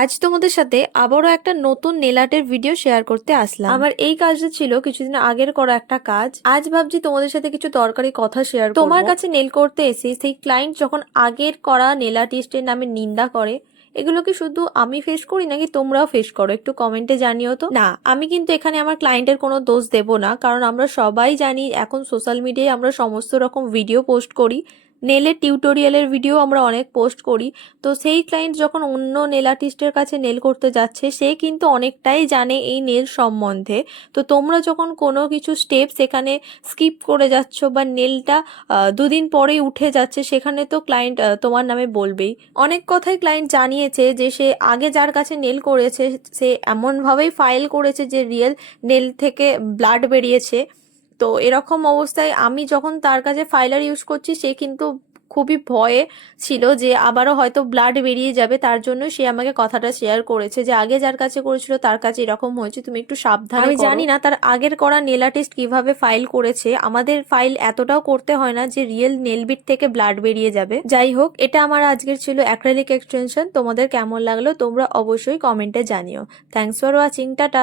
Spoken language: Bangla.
আজ তোমাদের সাথে আবারও একটা নতুন নেল আর্টের ভিডিও শেয়ার করতে আসলাম। আমার এই কাজটা ছিল কিছুদিন আগের করা একটা কাজ। আজ ভাবছি তোমাদের সাথে কিছু দরকারি কথা শেয়ার করব। তোমার কাছে নেল করতে এসে সেই ক্লায়েন্ট যখন আগের করা নেল আর্টিস্টের নামে নিন্দা করে, এগুলো কি শুধু আমি ফেস করি নাকি তোমরাও ফেস করো? একটু কমেন্টে জানিও তো। না, আমি কিন্তু এখানে আমার ক্লায়েন্টের কোনো দোষ দেব না, কারণ আমরা সবাই জানি এখন সোশ্যাল মিডিয়ায় আমরা সমস্ত রকম ভিডিও পোস্ট করি, নেলের টিউটোরিয়ালের ভিডিও আমরা অনেক পোস্ট করি। তো সেই ক্লায়েন্ট যখন অন্য নেল আর্টিস্টের কাছে নেল করতে যাচ্ছে, সে কিন্তু অনেকটাই জানে এই নেল সম্বন্ধে। তো তোমরা যখন কোনো কিছু স্টেপ সেখানে স্কিপ করে যাচ্ছ বা নেলটা দুদিন পরেই উঠে যাচ্ছে, সেখানে তো ক্লায়েন্ট তোমার নামে বলবেই। অনেক কথাই ক্লায়েন্ট জানিয়েছে যে সে আগে যার কাছে নেল করেছে সে এমনভাবেই ফাইল করেছে যে রিয়েল নেল থেকে ব্লাড বেরিয়েছে। তো এরকম অবস্থায় আমি যখন তার কাছে ফাইলার ইউজ করছি, সে কিন্তু খুবই ভয়ে ছিল যে আবারও হয়তো ব্লাড বেরিয়ে যাবে। তার জন্য সে আমাকে কথাটা শেয়ার করেছে যে আগে যার কাছে করেছিল তার কাছে এরকম হয়েছে, তুমি একটু সাবধানে। আমি জানি না তার আগের করা নেল আর্টিস্ট কিভাবে ফাইল করেছে, আমাদের ফাইল এতটাও করতে হয় না যে রিয়েল নেল বিট থেকে ব্লাড বেরিয়ে যাবে। যাই হোক, এটা আমার আজকের ছিল অ্যাক্রিলিক এক্সটেনশন। তোমাদের কেমন লাগলো তোমরা অবশ্যই কমেন্টে জানিও। Thanks for watching, tata.